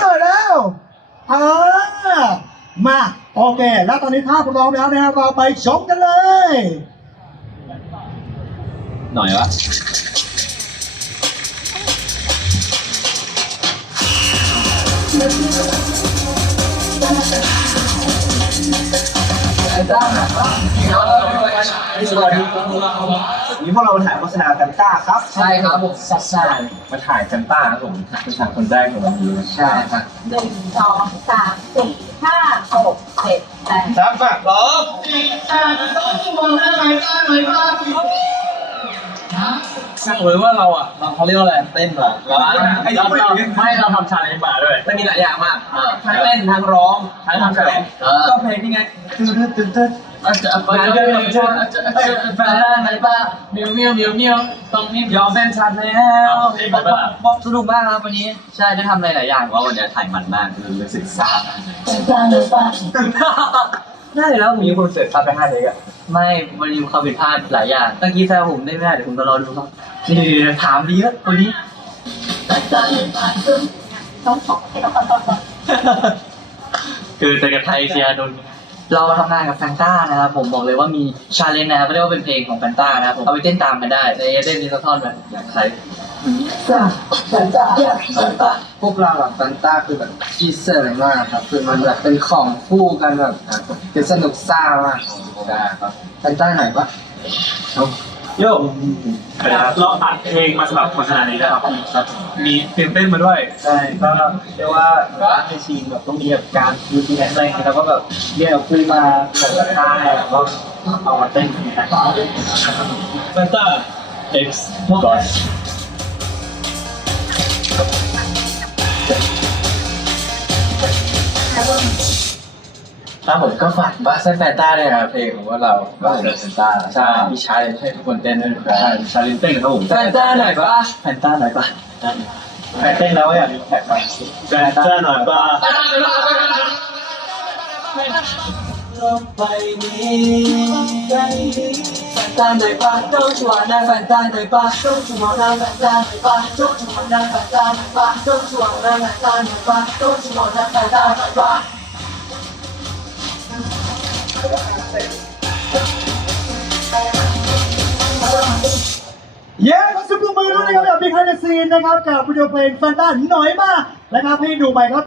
หน่อยแล้วอ่ามาโอเคแล้วตอนนี้ถ้าพร้อมแล้วนะครับเราไปชมกันเลย หน่อยวะ สวัสดีครับนี่พวกเรามาถ่ายโฆษณากันต้าครับใช่ครับผมซัดซ่ามาถ่ายกันต้าครับผมเป็นฉากคนแรกของวันนี้ใช่ครับหนึ่งสองสามสี่ห้าหกเจ็ดแปดครับมาพร้อม สั่งเลยว่าเราอะเราเขาเรียกว่าอะไรเต้นเหรอเราไม่เราทำชาเลนจ์มาด้วยมันมีหลายอย่างมากทั้งเต้นทั้งร้องทั้งทำชาเลนจ์ก็เพลงนี่ไงตื่นตื่นตื่นอาจจะไปเดินเดินแฟนไหนบ้างมิวมิวมิวมิวตรงนี้ยอมเป็นชัดแล้วบอกสนุกมากครับวันนี้ใช่ได้ทำอะไรหลายอย่างว่าวันนี้ถ่ายมันมากคือรู้สึกซาบ ได้แล้วมีคนเสร็จพลาดไปห้าเทกอะไม่มันมีความผิดพลาดหลายอย่างเมื่อกี้แซวผมได้ไม่ได้เดี๋ยวผมจะรอดูครับนี่ถามดีแล้วคนนี้ต้องสองคือเจอกับไทยเชียร์โดนเราทำงานกับแฟนต้านะครับผมบอกเลยว่ามีชาเลนจ์นะครับเรียกว่าเป็นเพลงของแฟนต้านะครับผมเอาไปเต้นตามกันได้ในเต้นนี้สักท่อนไหมอยากใช้ พวกเราแบบแฟนต้าคือแบบชีเซอร์อะไรมากครับ คือมันแบบเป็นของคู่กันแบบคือสนุกซ่ามากครับแฟนต้าไหนปะโยกเราอัดเพลงมาสำหรับโฆษณานี้นะครับ มีเพลงเต้นมาด้วย ใช่ก็เรียกว่าร้านในซีนแบบต้องมีแบบการยูทีแออะไรแล้วก็แบบเรียกคู่มาแบบใต้แล้วก็เอามาเต้นกันนะครับ Fanta X God ครับผมก็ฝากบ้าเซนแฟนต้าด้วยนะครับเพลงของพวกเราบ้าเซนแฟนต้าใช่มีชาเลนจ์ให้ทุกคนเต้นด้วยนะครับใช่ชาเลนจ์เต้นครับผมแฟนต้าหน่อยปะแฟนต้าหน่อยปะใครเต้นแล้วอยากแท็กไปแฟนต้าหน่อยป้า ไปนี้แฟนต้าหน่อยปะต้องชวนนะแฟนต้าหน่อยปะต้องชวนนะแฟนต้าหน่อยปะต้องชวนนะแฟนต้าหน่อยปะต้องชวนนะแฟนต้าหน่อยปะต้องชวนนะแฟนต้าหน่อยปะเย้ขอสุดมือด้วยนะครับแบบมีใคารในซีนนะครับกับวิดีโอเพลงแฟนต้าหน่อยมากนะครับให้ดูไปครับ